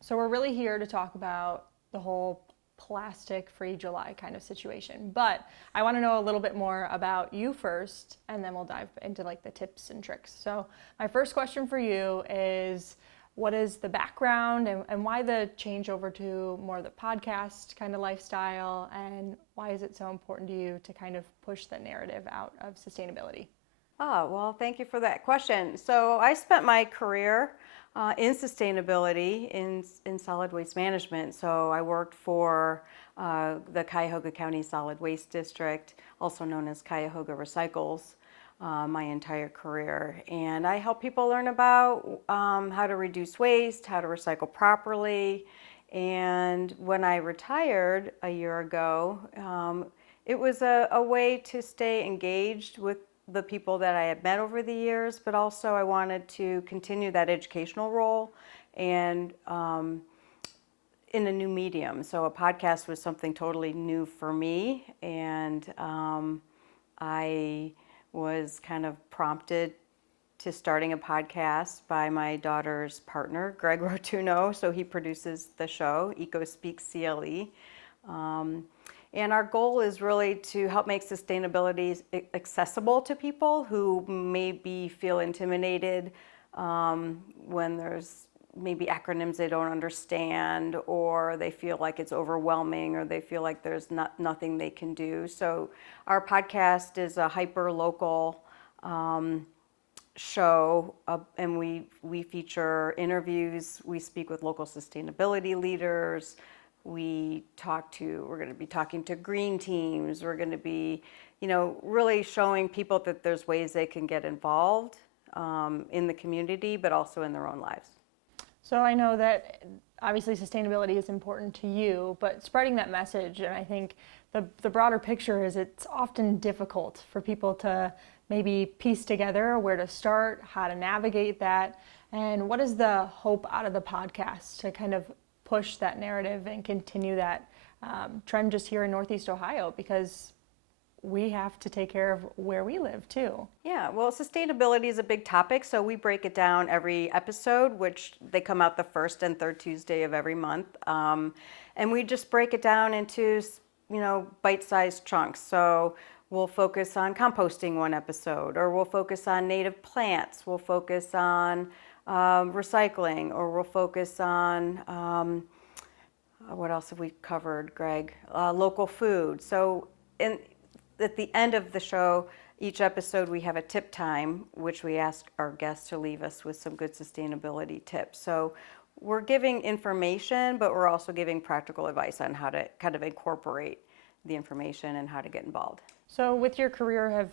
So we're really here to talk about the whole plastic-free July kind of situation. But I want to know a little bit more about you first, and then we'll dive into like the tips and tricks. So my first question for you is, what is the background and why the change over to more of the podcast kind of lifestyle, and why is it so important to you to kind of push the narrative out of sustainability? Oh, well, thank you for that question. So I spent my career in sustainability in solid waste management. So I worked for the Cuyahoga County Solid Waste District, also known as Cuyahoga Recycles, my entire career. And I help people learn about how to reduce waste, how to recycle properly. And when I retired a year ago, it was a way to stay engaged with the people that I had met over the years, but also I wanted to continue that educational role and in a new medium. So a podcast was something totally new for me, and I was kind of prompted to starting a podcast by my daughter's partner, Greg Rotuno. So he produces the show, EcoSpeak CLE. And our goal is really to help make sustainability accessible to people who maybe feel intimidated when there's maybe acronyms they don't understand, or they feel like it's overwhelming, or they feel like there's nothing they can do. So our podcast is a hyper-local show, and we feature interviews. We speak with local sustainability leaders. We're going to be talking to green teams. We're going to be, really showing people that there's ways they can get involved in the community, but also in their own lives. So I know that obviously sustainability is important to you, but spreading that message, and I think the broader picture is it's often difficult for people to maybe piece together where to start, how to navigate that, and what is the hope out of the podcast to kind of push that narrative and continue that trend just here in Northeast Ohio, because we have to take care of where we live too. Yeah, well, sustainability is a big topic, so we break it down every episode, which they come out the first and third Tuesday of every month. And we just break it down into, bite-sized chunks. So we'll focus on composting one episode, or we'll focus on native plants, we'll focus on recycling, or we'll focus on, what else have we covered, Greg? Local food. So at the end of the show, each episode we have a tip time, which we ask our guests to leave us with some good sustainability tips. So we're giving information, but we're also giving practical advice on how to kind of incorporate the information and how to get involved. So with your career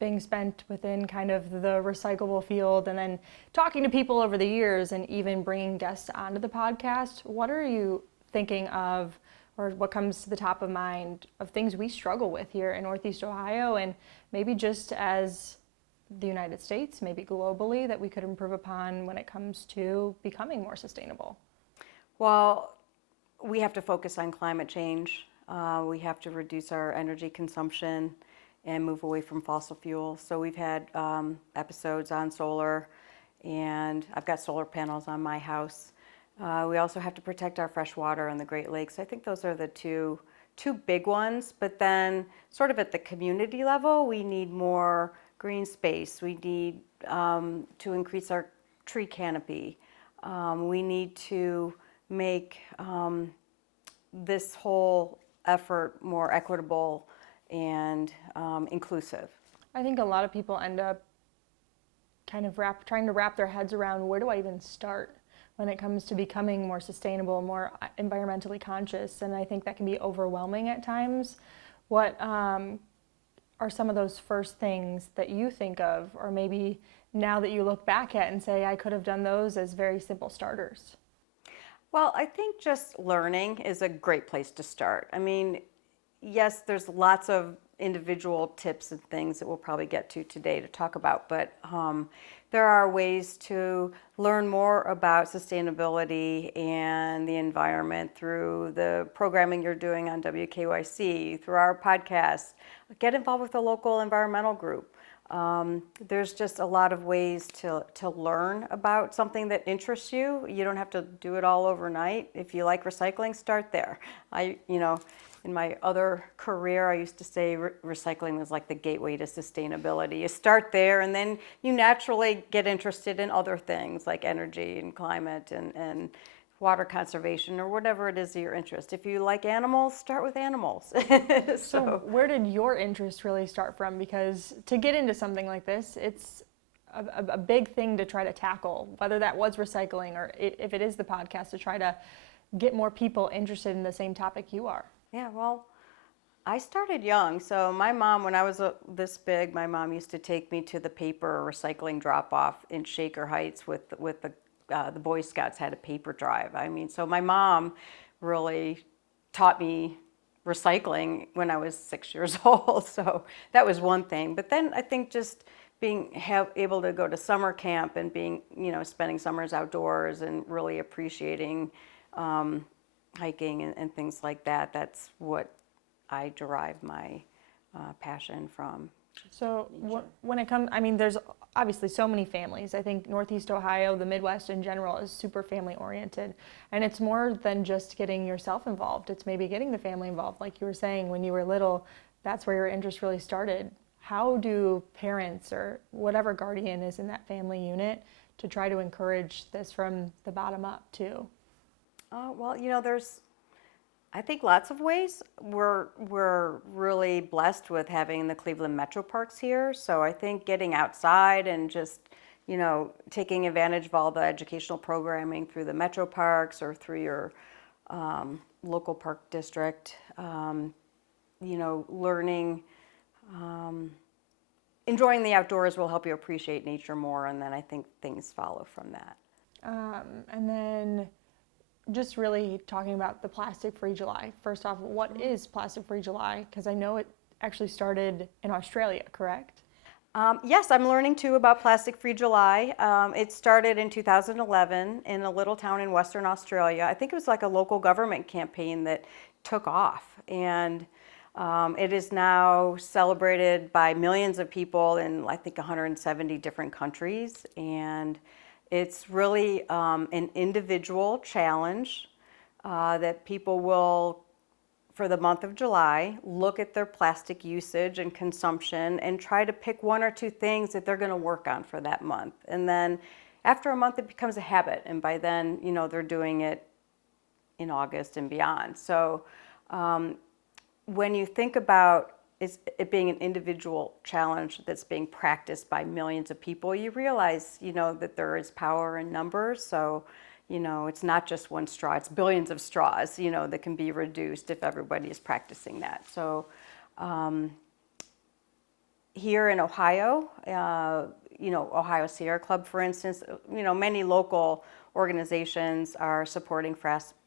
being spent within kind of the recyclable field, and then talking to people over the years and even bringing guests onto the podcast, what are you thinking of, or what comes to the top of mind of things we struggle with here in Northeast Ohio, and maybe just as the United States, maybe globally, that we could improve upon when it comes to becoming more sustainable? Well, we have to focus on climate change. We have to reduce our energy consumption and move away from fossil fuels. So we've had episodes on solar, and I've got solar panels on my house. We also have to protect our fresh water in the Great Lakes. I think those are the two big ones. But then sort of at the community level, we need more green space. We need to increase our tree canopy. We need to make this whole effort more equitable and inclusive. I think a lot of people end up kind of trying to wrap their heads around, where do I even start when it comes to becoming more sustainable, more environmentally conscious, and I think that can be overwhelming at times. What are some of those first things that you think of, or maybe now that you look back at and say, I could have done those as very simple starters? Well, I think just learning is a great place to start. I mean, yes, there's lots of individual tips and things that we'll probably get to today to talk about, but there are ways to learn more about sustainability and the environment through the programming you're doing on WKYC, through our podcast. Get involved with a local environmental group. There's just a lot of ways to learn about something that interests you. You don't have to do it all overnight. If you like recycling, start there. In my other career, I used to say recycling was like the gateway to sustainability. You start there, and then you naturally get interested in other things like energy and climate and water conservation or whatever it is your interest. If you like animals, start with animals. So where did your interest really start from? Because to get into something like this, it's a big thing to try to tackle, whether that was recycling or if it is the podcast, to try to get more people interested in the same topic you are. Yeah, well, I started young. So my mom, when I was this big, my mom used to take me to the paper recycling drop-off in Shaker Heights with the Boy Scouts had a paper drive. I mean, so my mom really taught me recycling when I was 6 years old. So that was one thing. But then I think just being able to go to summer camp and spending summers outdoors and really appreciating hiking and things like that, that's what I derive my passion from. So when it comes, I mean, there's obviously so many families. I think Northeast Ohio, the Midwest in general, is super family oriented. And it's more than just getting yourself involved. It's maybe getting the family involved. Like you were saying, when you were little, that's where your interest really started. How do parents or whatever guardian is in that family unit to try to encourage this from the bottom up too? Well, there's, I think, lots of ways. We're really blessed with having the Cleveland Metro Parks here. So I think getting outside and just, taking advantage of all the educational programming through the Metro Parks or through your local park district, learning, enjoying the outdoors will help you appreciate nature more. And then I think things follow from that. And then just really talking about the Plastic-Free July. First off, what is Plastic-Free July? Because I know it actually started in Australia, correct? Yes, I'm learning too about Plastic-Free July. It started in 2011 in a little town in Western Australia. I think it was like a local government campaign that took off. And it is now celebrated by millions of people in, I think, 170 different countries. And it's really an individual challenge that people will, for the month of July, look at their plastic usage and consumption and try to pick one or two things that they're going to work on for that month. And then after a month, it becomes a habit. And by then, they're doing it in August and beyond. So when you think about it being an individual challenge that's being practiced by millions of people, you realize, that there is power in numbers. So, it's not just one straw, it's billions of straws, that can be reduced if everybody is practicing that. So here in Ohio, Ohio Sierra Club, for instance, many local organizations are supporting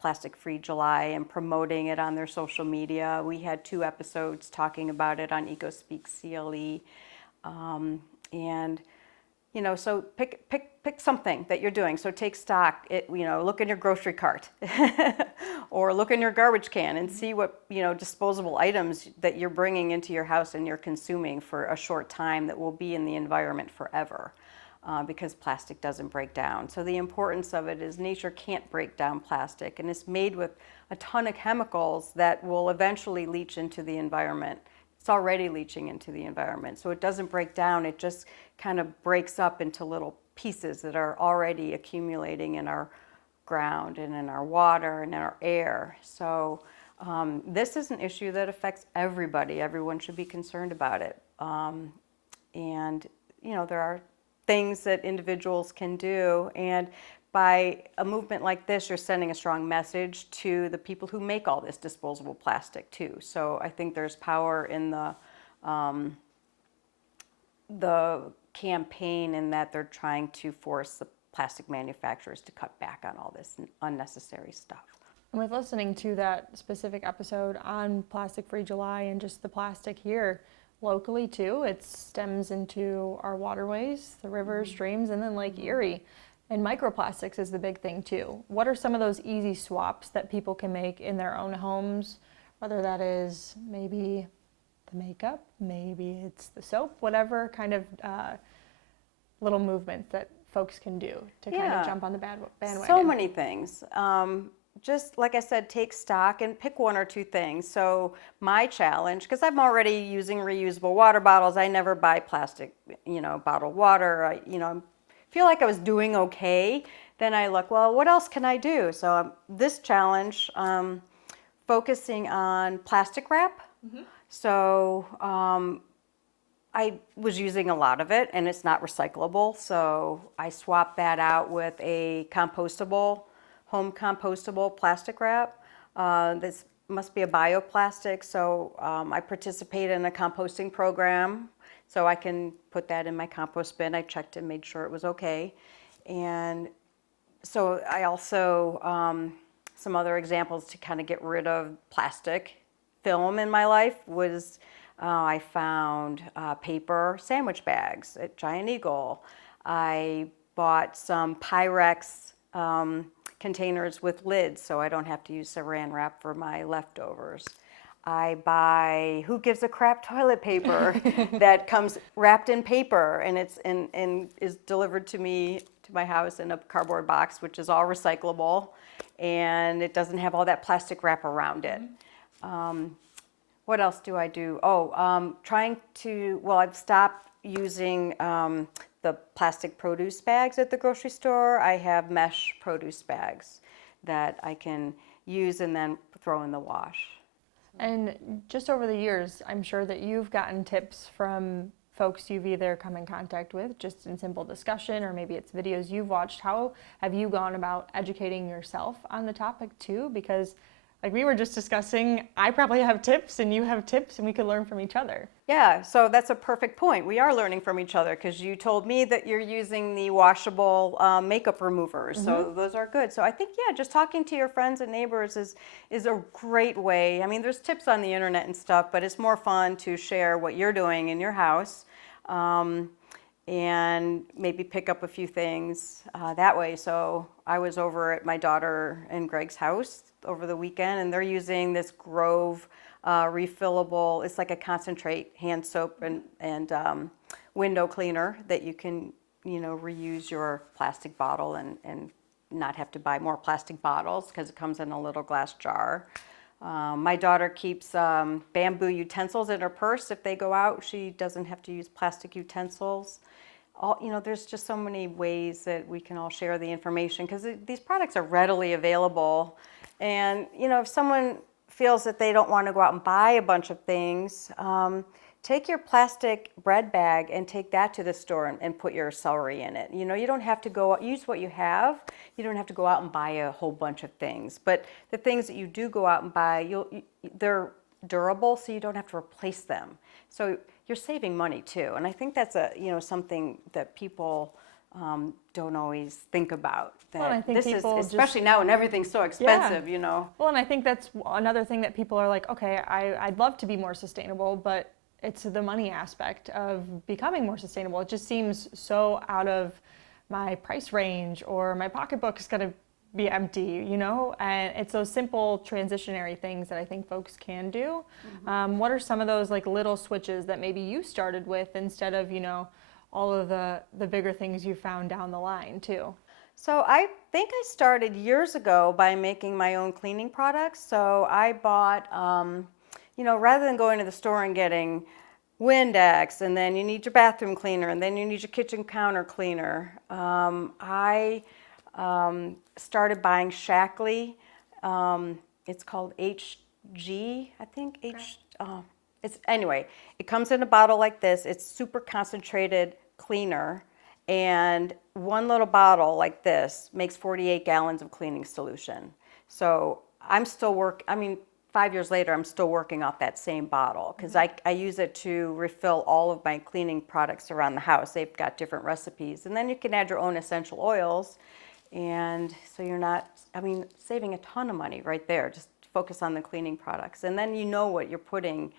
Plastic-Free July and promoting it on their social media. We had 2 episodes talking about it on EcoSpeak CLE. So pick something that you're doing. So take stock, look in your grocery cart or look in your garbage can and see what, disposable items that you're bringing into your house and you're consuming for a short time that will be in the environment forever. Because plastic doesn't break down. So the importance of it is nature can't break down plastic, and it's made with a ton of chemicals that will eventually leach into the environment. It's already leaching into the environment. So it doesn't break down, it just kind of breaks up into little pieces that are already accumulating in our ground and in our water and in our air. So this is an issue that affects everybody. Everyone should be concerned about it. There are things that individuals can do, and by a movement like this, you're sending a strong message to the people who make all this disposable plastic too. So I think there's power in the campaign in that they're trying to force the plastic manufacturers to cut back on all this unnecessary stuff. And with listening to that specific episode on Plastic-Free July and just the plastic here, locally too, it stems into our waterways, the rivers, streams, and then Lake Erie. And microplastics is the big thing too. What are some of those easy swaps that people can make in their own homes, whether that is maybe the makeup, maybe it's the soap, whatever kind of little movements that folks can do to kind of jump on the bandwagon. So many things. Just like I said, take stock and pick one or two things. So my challenge, because I'm already using reusable water bottles, I never buy plastic, bottled water. I feel like I was doing okay. Then I look, well, what else can I do? So this challenge, focusing on plastic wrap. Mm-hmm. So I was using a lot of it, and it's not recyclable. So I swapped that out with a home compostable plastic wrap. This must be a bioplastic, so I participate in a composting program, so I can put that in my compost bin. I checked and made sure it was okay. And so I also, some other examples to kind of get rid of plastic film in my life was I found paper sandwich bags at Giant Eagle. I bought some Pyrex containers with lids so I don't have to use saran wrap for my leftovers. I buy Who Gives a Crap toilet paper that comes wrapped in paper, and it's and is delivered to me to my house in a cardboard box, which is all recyclable, and it doesn't have all that plastic wrap around it. What else do I do? I've stopped using the plastic produce bags at the grocery store. I have mesh produce bags that I can use and then throw in the wash. And just over the years, I'm sure that you've gotten tips from folks you've either come in contact with just in simple discussion, or maybe it's videos you've watched. How have you gone about educating yourself on the topic too? Because like we were just discussing, I probably have tips and you have tips and we could learn from each other. Yeah, so that's a perfect point. We are learning from each other because you told me that you're using the washable makeup removers. Mm-hmm. So those are good. So I think, just talking to your friends and neighbors is a great way. I mean, there's tips on the internet and stuff, but it's more fun to share what you're doing in your house and maybe pick up a few things that way. So I was over at my daughter and Greg's house over the weekend, and they're using this Grove refillable, it's like a concentrate hand soap and window cleaner that you can, reuse your plastic bottle and not have to buy more plastic bottles because it comes in a little glass jar. My daughter keeps bamboo utensils in her purse. If they go out, she doesn't have to use plastic utensils. There's just so many ways that we can all share the information because these products are readily available. And, if someone feels that they don't want to go out and buy a bunch of things, take your plastic bread bag and take that to the store and put your celery in it. You don't have to use what you have. You don't have to go out and buy a whole bunch of things. But the things that you do go out and buy, they're durable, so you don't have to replace them. So you're saving money too. And I think that's something that people don't always think about. That well, I think people especially now when everything's so expensive, Well, and I think that's another thing that people are like, okay, I'd love to be more sustainable, but it's the money aspect of becoming more sustainable. It just seems so out of my price range, or my pocketbook is going to be empty, and it's those simple transitionary things that I think folks can do. Mm-hmm. What are some of those like little switches that maybe you started with instead of, all of the bigger things you found down the line too? So I think I started years ago by making my own cleaning products. So I bought, rather than going to the store and getting Windex, and then you need your bathroom cleaner, and then you need your kitchen counter cleaner, I started buying Shackley. It's called HG, I think. Anyway, it comes in a bottle like this. It's super concentrated cleaner, and one little bottle like this makes 48 gallons of cleaning solution. So I'm still 5 years later, I'm still working off that same bottle because I use it to refill all of my cleaning products around the house. They've got different recipes, and then you can add your own essential oils, and so you're not, saving a ton of money right there. Just focus on the cleaning products, and then what you're putting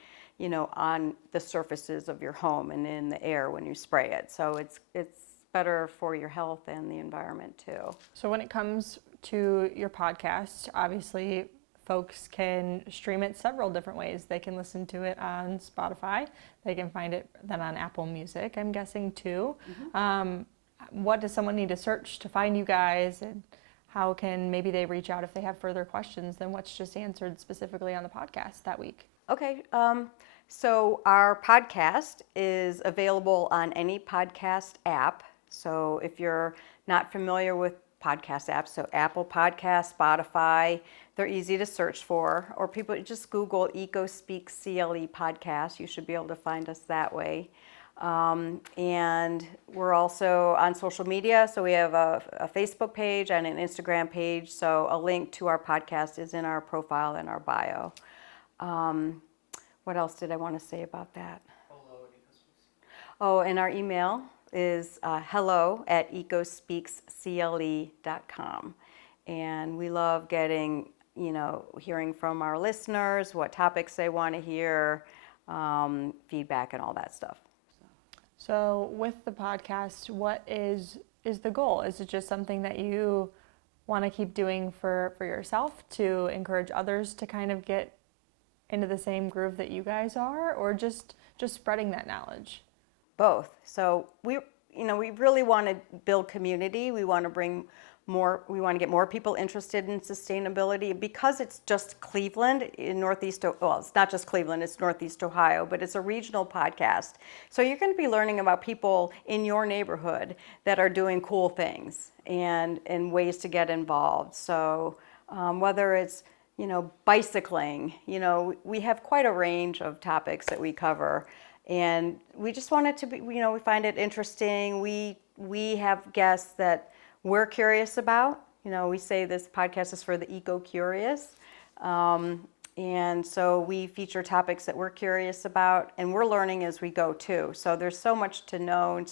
on the surfaces of your home and in the air when you spray it. So it's better for your health and the environment too. So when it comes to your podcast, obviously folks can stream it several different ways. They can listen to it on Spotify. They can find it then on Apple Music, I'm guessing, too. What does someone need to search to find you guys, and how can maybe they reach out if they have further questions than what's just answered specifically on the podcast that week? Okay, so our podcast is available on any podcast app. So if you're not familiar with podcast apps, so Apple Podcasts, Spotify, they're easy to search for, or people just Google EcoSpeak CLE podcast. You should be able to find us that way. And we're also on social media, so we have a Facebook page and an Instagram page, so a link to our podcast is in our profile and our bio. What else did I want to say about that? Oh, and our email is hello@ecospeakscle.com. And we love getting, hearing from our listeners, what topics they want to hear, feedback and all that stuff. So with the podcast, what is the goal? Is it just something that you want to keep doing for yourself to encourage others to kind of get into the same groove that you guys are, or just spreading that knowledge? Both. So we really want to build community. We want to we want to get more people interested in sustainability, because it's just Cleveland in Northeast, well, it's not just Cleveland, it's Northeast Ohio, but it's a regional podcast. So you're going to be learning about people in your neighborhood that are doing cool things and ways to get involved. So whether it's, bicycling, we have quite a range of topics that we cover. And we just want it to be, we find it interesting. We have guests that we're curious about. We say this podcast is for the eco-curious. And so we feature topics that we're curious about, and we're learning as we go too. So there's so much to know, and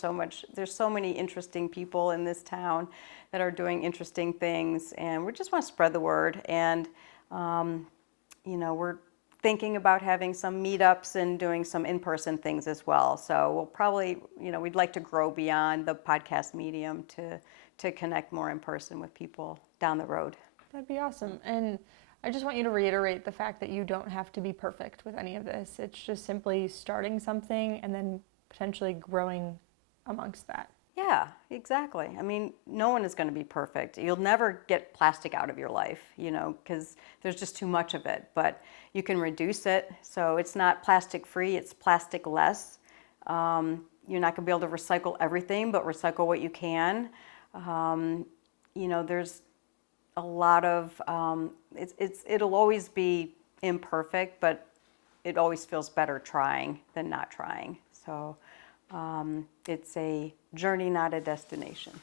there's so many interesting people in this town that are doing interesting things, and we just want to spread the word. And, we're thinking about having some meetups and doing some in-person things as well. So we'll probably, we'd like to grow beyond the podcast medium to connect more in person with people down the road. That'd be awesome. And I just want you to reiterate the fact that you don't have to be perfect with any of this. It's just simply starting something and then potentially growing amongst that. Yeah, exactly. I mean, no one is going to be perfect. You'll never get plastic out of your life, because there's just too much of it. But you can reduce it. So it's not plastic free, it's plastic less. You're not going to be able to recycle everything, but recycle what you can. There's a lot of, it'll always be imperfect, but it always feels better trying than not trying. So it's a journey, not a destination.